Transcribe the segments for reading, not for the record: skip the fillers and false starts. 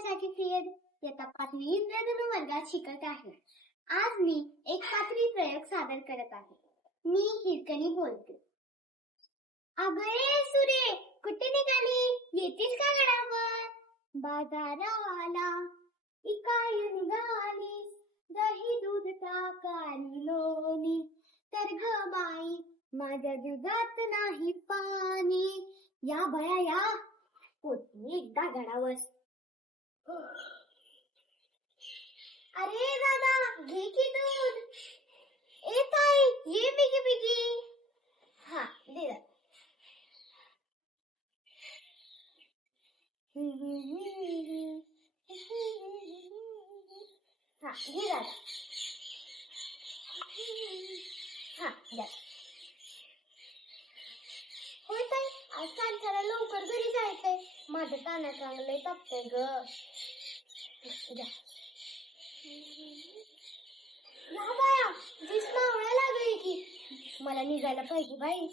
वर्षाची फियत इयत्ता 5वी इंद्रधनु वर्गात शिकत आहे. आज मी एक कात्री प्रयोग सादर करत आहे. मी हिरकणी बोलते. अगं सुरे, कुठे निघाली? येतीस का गडावर? बाजाराला इकाय निघाली, दही दूध ताकानी लोणी. तर ग बाई, माझ्या दुधात नाही पाणी. या बया या, पोचली एकदा गडावर. अरे दादा, घे की दूध. ए ताई, ये बिगी बिगी. हा, दे दादा. हा, घे दादा. हा, द्या. होय ताई, आज सांच्याला लवकर घरी जायचंय. माझं ताना चांगलंय तापतंय ग. द्या. या बाया, दिस मावळा लागली की. मला निघायला पाहिजे बाई.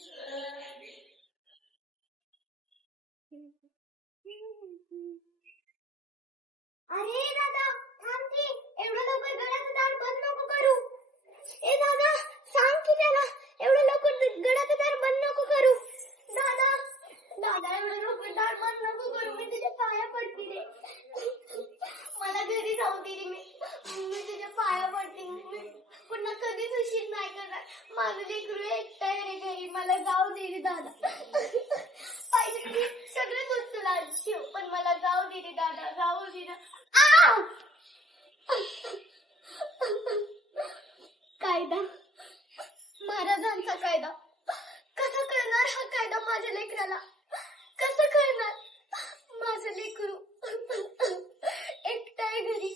अरे दादा, थांब की. एवढं लवकर गडाचं दार बंद नको करू. ए दादा, सांग की त्याला, एवढं लवकर गडाचं दार बंद नको करू. दादा दादा, एवढं लवकर दार बंद नको करू. मी तुझ्या पाया पडते रे. मला घरी जाऊ दे रे. मी तुझ्या पाया पडते. मी पुन्हा कधीच उशीर नाही करणार. माझं लेकरू एकटं आहे रे घरी. मला जाऊ दे रे दादा. पाहिजे की सगळं दूध तुला शिव, पण मला जाऊ दे रे दादा, जाऊ दे ना. कायदा, महाराजांचा कायदा. कसा कळणार हा कायदा माझ्या लेकराला? कसं कळणार? माझं लेकरू एकटं आहे घरी,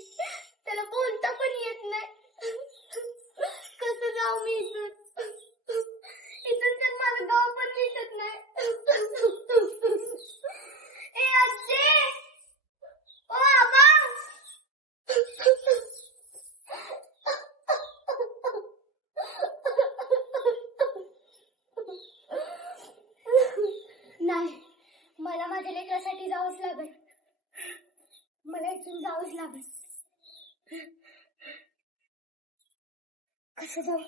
त्याला बोलता पण येत नाही. कसं जाऊ मी इथून? इथून तर माझं गाव पण दिसत नाही. ए आजी, ओ आबा. नाही, मला माझ्या लेकरासाठी जावंच लागेल. मला इथून जावंच लागेल. कसं जाऊ?